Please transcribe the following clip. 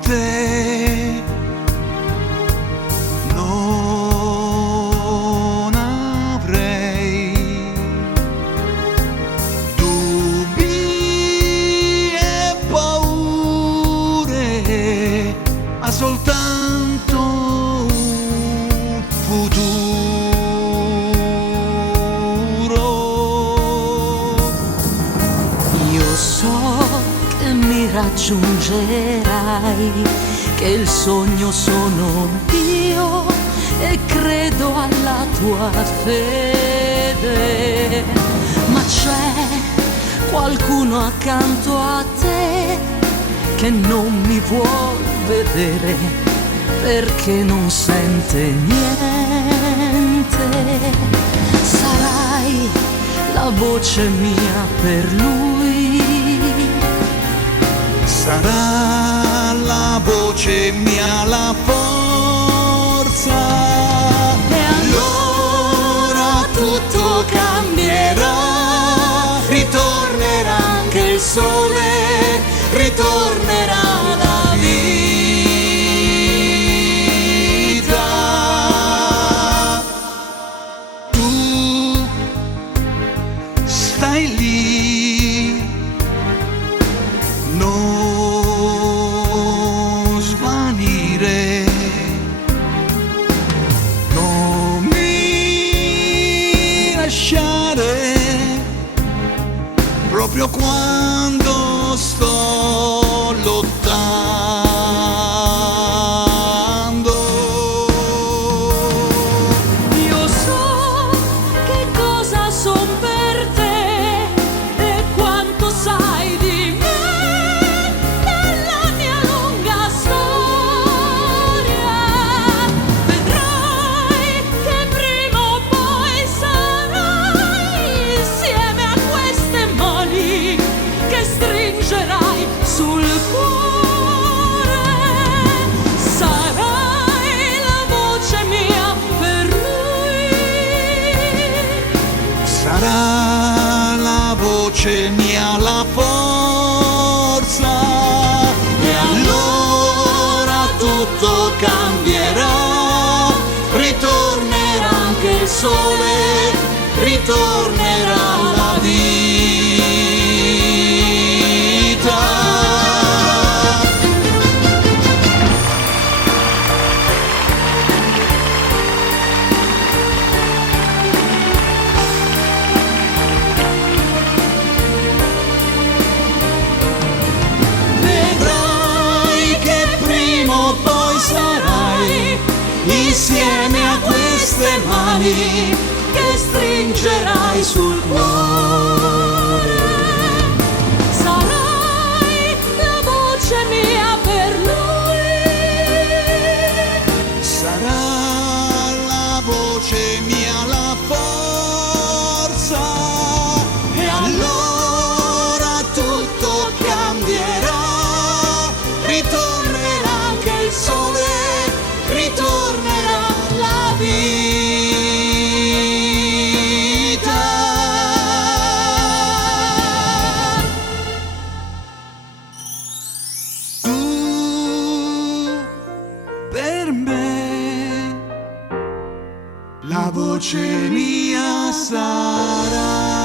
te non avrei dubbi e paure, ma soltanto un futuro. Io so che mi raggiungerai, che il sogno sono io e credo alla tua fede, ma c'è qualcuno accanto a te che non mi vuol vedere perché non sente niente. Sarai la voce mia per lui, sarà la voce mia, la forza, e allora tutto cambierà, ritornerà anche il sole, ritornerà la vita. Tu stai lì, non svanire, non mi lasciare proprio quando sto lottando. io so che cosa son per te e quanto sai di me nella mia lunga storia. Vedrai che prima o poi sarai insieme a queste mani che stringerai sul cuore. Sarai la voce mia per lui, Sarà la voce mia, la forza, e allora tutto cambierà, ritornerà anche il sole, ritornerà la vita. Vedrai che prima o poi sarai insieme a queste mani che stringerai sul cuore. Sarai la voce mia per lui, sarà la voce mia, la forza, e allora tutto cambierà, ritornerà anche il sole, ritornerà la vita. Tu per me la voce mia sarà.